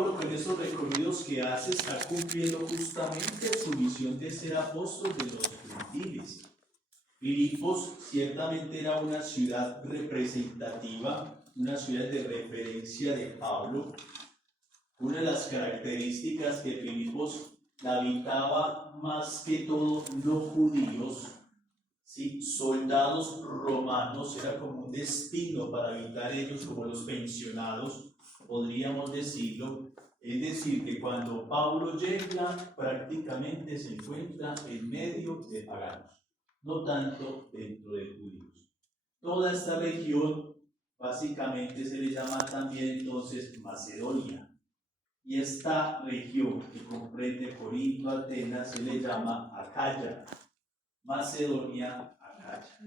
Pablo, con esos recorridos que hace, está cumpliendo justamente su misión de ser apóstol de los gentiles. Filipos ciertamente era una ciudad representativa, una ciudad de referencia de Pablo. Una de las características que Filipos la habitaba más que todo no judíos, ¿sí? Soldados romanos, era como un destino para habitar ellos, como los pensionados, podríamos decirlo. Es decir, que cuando Pablo llega, prácticamente se encuentra en medio de paganos, no tanto dentro de judíos. Toda esta región básicamente se le llama también entonces Macedonia. Y esta región que comprende Corinto, Atenas, se le llama Acaya. Macedonia, Acaya.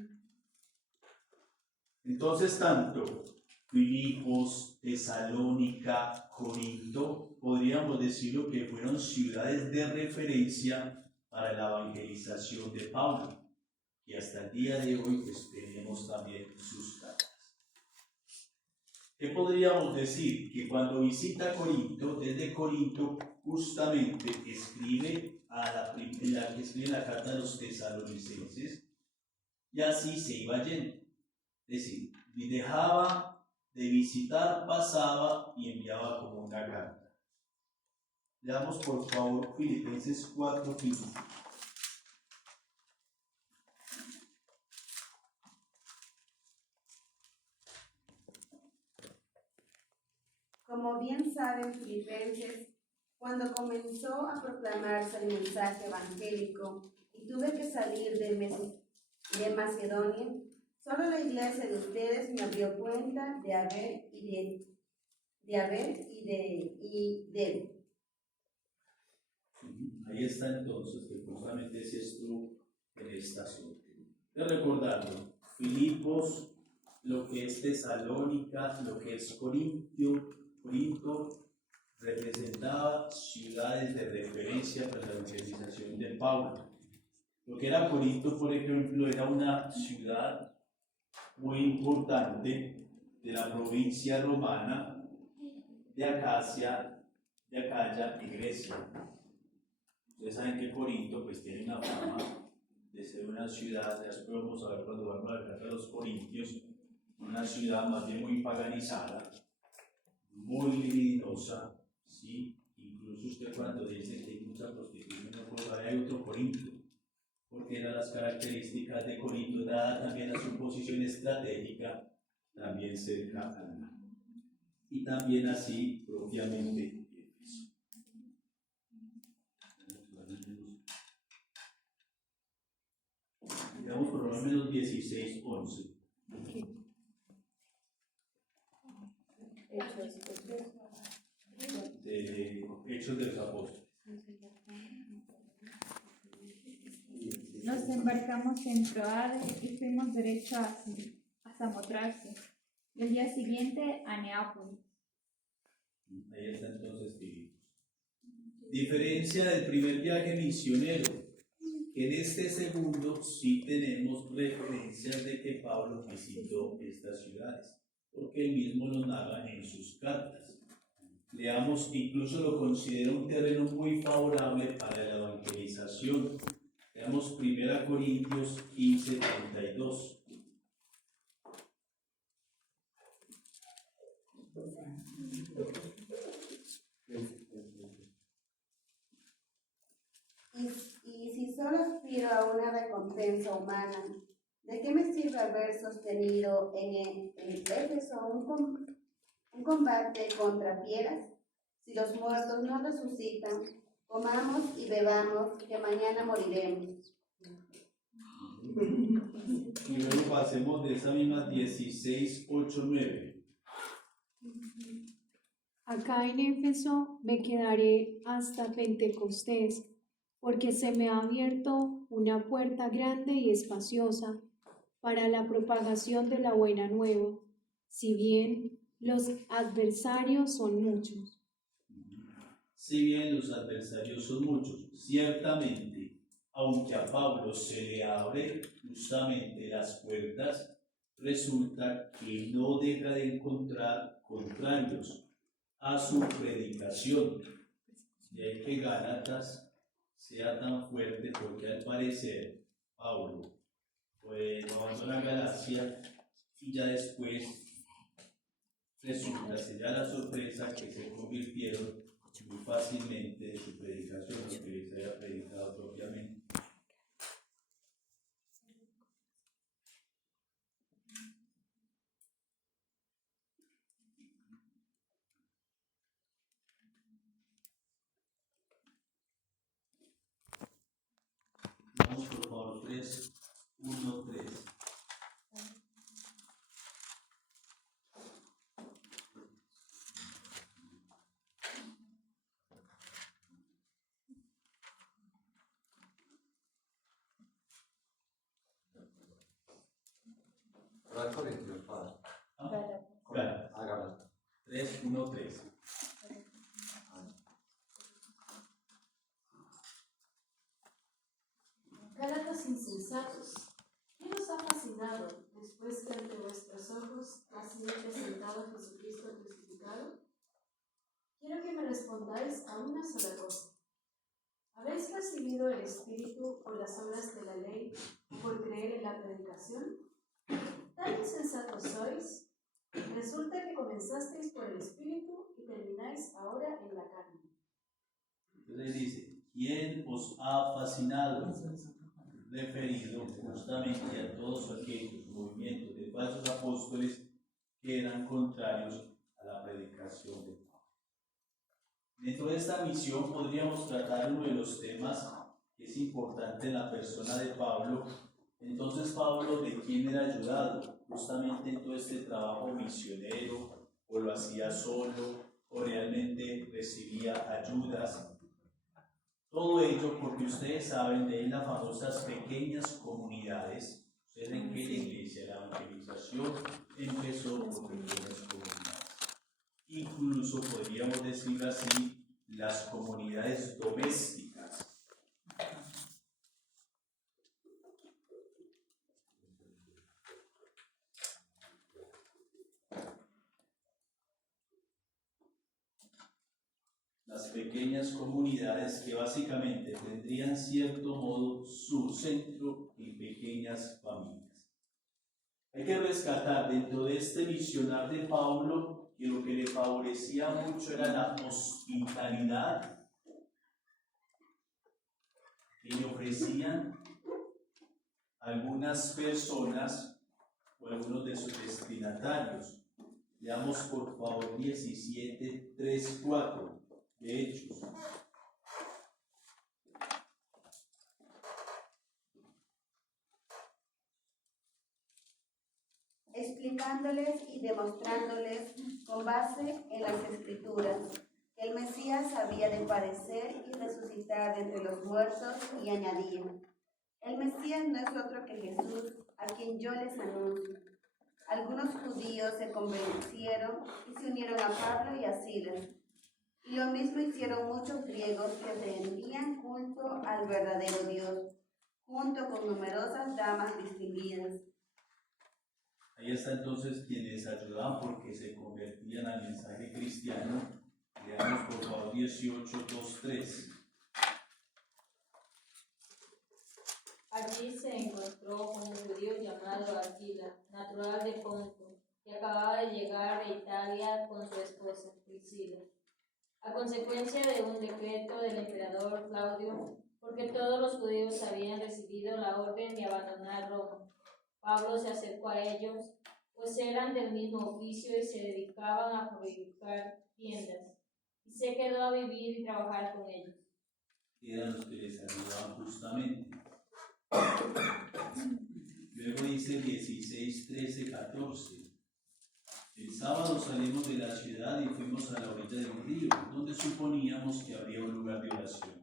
Entonces, tanto Filipos, Tesalónica, Corinto, podríamos decirlo que fueron ciudades de referencia para la evangelización de Pablo, y hasta el día de hoy pues tenemos también sus cartas. ¿Qué podríamos decir? Que cuando visita Corinto, desde Corinto justamente escribe la carta de los tesalonicenses, y así se iba yendo. Es decir, dejaba de visitar, pasaba y enviaba como una carta. Leamos por favor Filipenses 4:15. Como bien saben Filipenses, cuando comenzó a proclamarse el mensaje evangélico y tuve que salir de Macedonia, solo la iglesia de ustedes me abrió cuenta de haber y de. Ahí está entonces, que justamente es esto en esta zona. Recordando, Filipos, lo que es Tesalónica, lo que es Corinto, representaba ciudades de referencia para la evangelización de Pablo. Lo que era Corinto, por ejemplo, era una ciudad muy importante de la provincia romana de Acaya y Grecia. Ustedes saben que Corinto pues tiene una fama de ser una ciudad, ya podemos saber cuando vamos a la carta de los Corintios, una ciudad más bien muy paganizada, muy libidinosa, ¿sí? Incluso usted cuando dice que hay mucha prostitución, no puede saber, hay otro Corinto, porque eran las características de Corinto, dada también a su posición estratégica, también cerca al mar. Y también así propiamente Éfeso. Digamos por lo menos 16:11. De Hechos de los Apóstoles. Nos embarcamos en Troade y fuimos derecho a Samotracia. El día siguiente a Neápolis. Ahí está entonces Filipos. Diferencia del primer viaje misionero, que en este segundo sí tenemos referencias de que Pablo visitó estas ciudades, porque él mismo lo narra en sus cartas. Leamos, incluso lo considera un terreno muy favorable para la evangelización. Leamos 1 Corintios 15:32. Y si solo aspiro a una recompensa humana, ¿de qué me sirve haber sostenido en Éfeso un combate contra fieras? Si los muertos no resucitan, comamos y bebamos, que mañana moriremos. Y luego pasemos de esa misma 16:8-9. Acá en Éfeso me quedaré hasta Pentecostés, porque se me ha abierto una puerta grande y espaciosa para la propagación de la buena nueva, si bien los adversarios son muchos. Si bien los adversarios son muchos, ciertamente, aunque a Pablo se le abren justamente las puertas, resulta que no deja de encontrar contrarios. a su predicación. De ahí que Gálatas sea tan fuerte, porque al parecer Pablo pues abandona Galacia y ya después resulta, se da la sorpresa que se convirtieron muy fácilmente de su predicación, lo que les había predicado propiamente. Vamos por favor, 3, 1, 3. Corintios, padre. Gálatas. Gálatas. 3, 1, 3. Gálatas insensatos, ¿quién os ha fascinado después que ante vuestros ojos ha sido presentado Jesucristo crucificado? Quiero que me respondáis a una sola cosa. ¿Habéis recibido el Espíritu por las obras de la ley o por creer en la predicación? ¿Tan insensatos sois? Resulta que comenzasteis por el Espíritu y termináis ahora en la carne. Entonces dice, ¿quién os ha fascinado? Referido justamente a todos aquellos movimientos de falsos apóstoles que eran contrarios a la predicación de Pablo. Dentro de esta misión podríamos tratar uno de los temas que es importante en la persona de Pablo. Entonces, Pablo, ¿de quién era ayudado? Justamente en todo este trabajo misionero, o lo hacía solo, o realmente recibía ayudas. Todo ello porque ustedes saben de las famosas pequeñas comunidades. Ustedes ven que la iglesia, la evangelización empezó por pequeñas comunidades. Incluso podríamos decir así, las comunidades domésticas. Las pequeñas comunidades que básicamente tendrían cierto modo su centro en pequeñas familias. Hay que rescatar dentro de este misionar de Pablo que lo que le favorecía mucho era la hospitalidad que le ofrecían algunas personas o algunos de sus destinatarios. Leamos por favor 17, 3, 4 de Hechos. Explicándoles y demostrándoles con base en las Escrituras que el Mesías había de padecer y resucitar de entre los muertos, y añadía: el Mesías no es otro que Jesús, a quien yo les anuncio. Algunos judíos se convencieron y se unieron a Pablo y a Silas, y lo mismo hicieron muchos griegos que rendían culto al verdadero Dios, junto con numerosas damas distinguidas. Ahí está entonces quienes ayudaban porque se convertían al mensaje cristiano. Leamos por favor 18, 2, 3. Allí se encontró con un judío llamado Aquila, natural de Ponto, que acababa de llegar de Italia con su esposa, Priscila, a consecuencia de un decreto del emperador Claudio, porque todos los judíos habían recibido la orden de abandonar Roma. Pablo se acercó a ellos, pues eran del mismo oficio y se dedicaban a fabricar tiendas, y se quedó a vivir y trabajar con ellos. Eran los que les ayudaban justamente. Luego dice 16, 13, 14. El sábado salimos de la ciudad y fuimos a la orilla del río, donde suponíamos que habría un lugar de oración.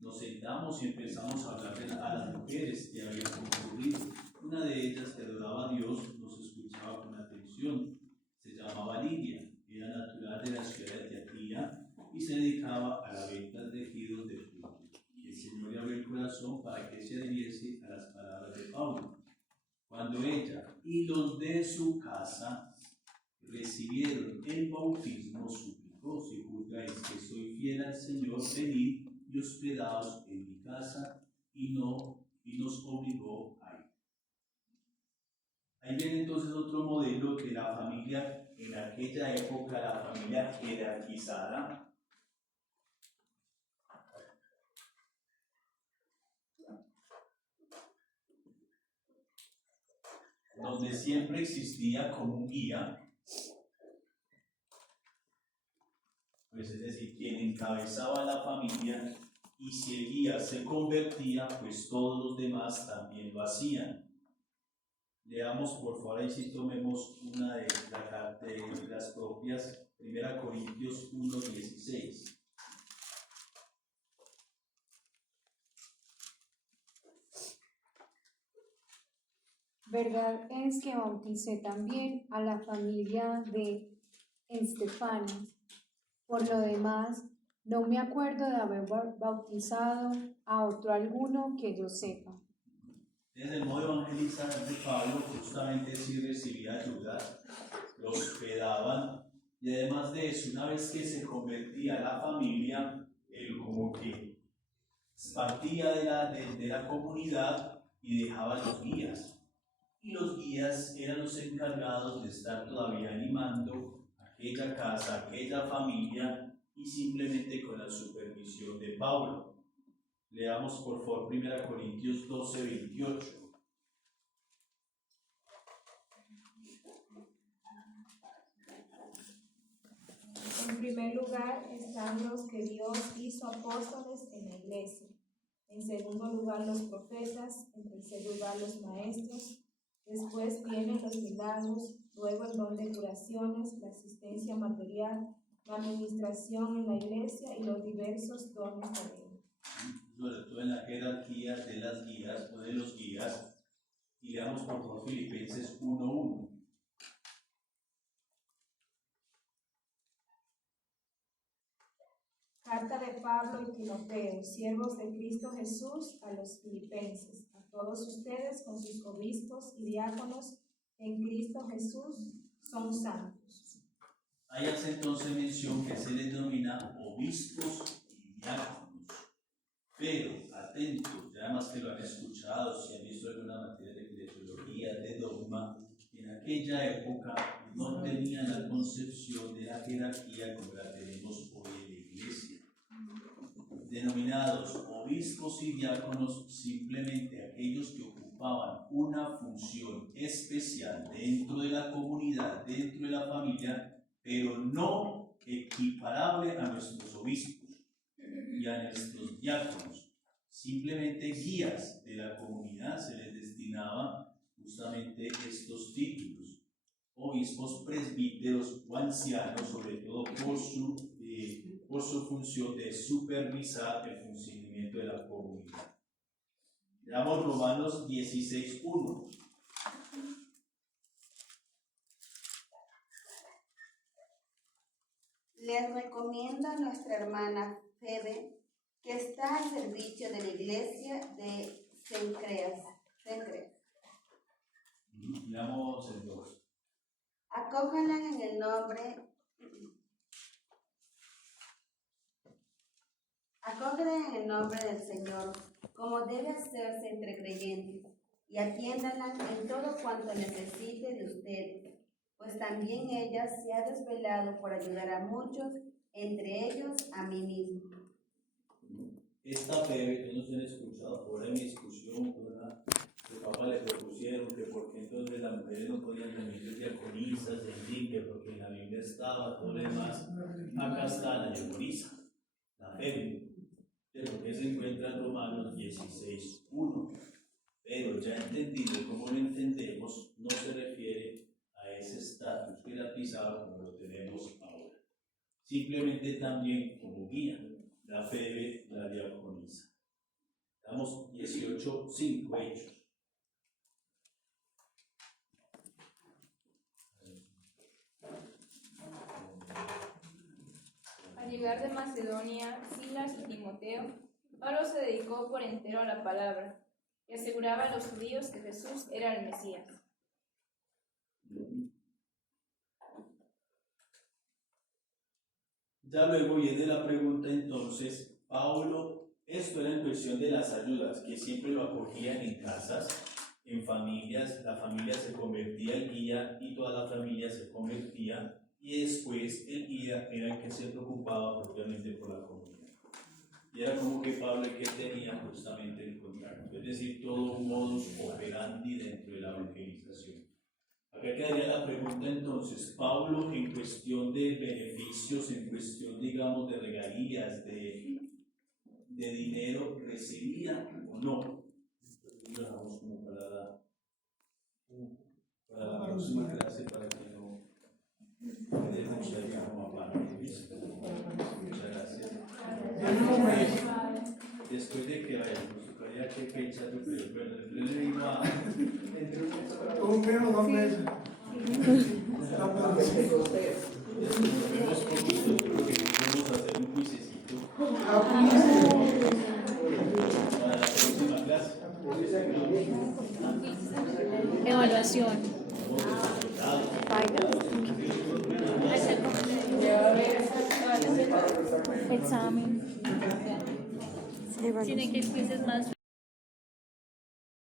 Nos sentamos y empezamos a hablar a las mujeres que habían concurrido. Una de ellas, que adoraba a Dios, nos escuchaba con atención. Se llamaba Lidia, era natural de la ciudad de Tiatira y se dedicaba a la venta de tejidos de fruto. El Señor le abrió el corazón para que se adhiriese a las palabras de Pablo. Cuando ella y los de su casa recibieron el bautismo, suplicó. dijo: si juzgáis que soy fiel al Señor, venid y hospedaos en mi casa, y nos obligó a ir. Ahí viene entonces otro modelo de la familia, en aquella época la familia jerarquizada, donde siempre existía como un guía, pues es decir, quien encabezaba la familia, y si el guía se convertía, pues todos los demás también lo hacían. Leamos por favor, ahí sí tomemos una de las propias, 1 Corintios 1:16. Verdad es que bauticé también a la familia de Estefanas. Por lo demás, no me acuerdo de haber bautizado a otro alguno que yo sepa. Desde el modo evangelizar de Pablo, justamente si recibía ayuda, lo hospedaban, y además de eso, una vez que se convertía la familia, él como que partía de la comunidad y dejaba los guías. Y los guías eran los encargados de estar todavía animando aquella casa, aquella familia, y simplemente con la supervisión de Pablo. Leamos por favor 1 Corintios 12:28. En primer lugar están los que Dios hizo apóstoles en la iglesia. En segundo lugar los profetas. En tercer lugar los maestros. Después vienen los milagros, luego el don de curaciones, la asistencia material, la administración en la iglesia y los diversos dones de Dios. Sobre todo en la jerarquía de las guías o de los guías. Y leamos por favor Filipenses 1:1. Carta de Pablo y Timoteo, siervos de Cristo Jesús, a los filipenses, a todos ustedes con sus obispos y diáconos en Cristo Jesús son santos. Ahí hace entonces mención que se les denomina obispos y diáconos. Pero, atentos, ya además que lo han escuchado, si han visto alguna materia de teología, de dogma, en aquella época no tenían la concepción de la jerarquía como la tenemos hoy en la iglesia. Denominados obispos y diáconos, simplemente aquellos que ocupaban una función especial dentro de la comunidad, dentro de la familia, pero no equiparable a nuestros obispos y a nuestros diáconos. Simplemente guías de la comunidad se les destinaban justamente estos títulos. Obispos, presbíteros o ancianos, sobre todo por su función de supervisar el funcionamiento de la comunidad. Veamos Romanos 16:1. Les recomiendo a nuestra hermana Febe, que está al servicio de la iglesia de Cencreas. Veamos el 2. Acójanla en el nombre del Señor, como debe hacerse entre creyentes, y atiéndanla en todo cuanto necesite de ustedes, pues también ella se ha desvelado por ayudar a muchos, entre ellos a mí mismo. Esta Febe, que no se han escuchado por ahí mi discusión, ¿verdad? Que papá le propusieron que porque entonces las mujeres no podían permitir diaconisas, en fin, que porque en la Biblia estaba todo lo demás. Acá está la diaconisa, la Febe, porque se encuentra en Romanos 16:1. Pero ya entendido cómo lo entendemos, no se refiere a ese estatus jerarquizado como lo tenemos ahora. Simplemente también como guía, la Febe, la diaconisa. Damos 18:5 Hechos. Al llegar de Macedonia, Silas y Timoteo, Pablo se dedicó por entero a la palabra y aseguraba a los judíos que Jesús era el Mesías. Ya luego viene la pregunta entonces, Pablo, esto era en cuestión de las ayudas, que siempre lo acogían en casas, en familias, la familia se convertía en guía y toda la familia se convertía, y después el guía era el que se preocupaba propiamente por la comunidad. Y era como que Pablo el que tenía justamente el contrario, es decir, todo un modus operandi dentro de la evangelización. Acá quedaría la pregunta entonces, Pablo en cuestión de beneficios, en cuestión digamos de regalías, de dinero, ¿recibía o no? Lo dejamos como para la próxima clase para que no quedemos ahí como aparte. Muchas gracias. Después de que vayamos, tocaría que echar tu pero yo le digo a ¿Cómo que no 2 meses? Vemos por gusto, creo que podemos hacer un juiciecito para la próxima clase. Evaluación. Examen. Tiene que ir quizzes más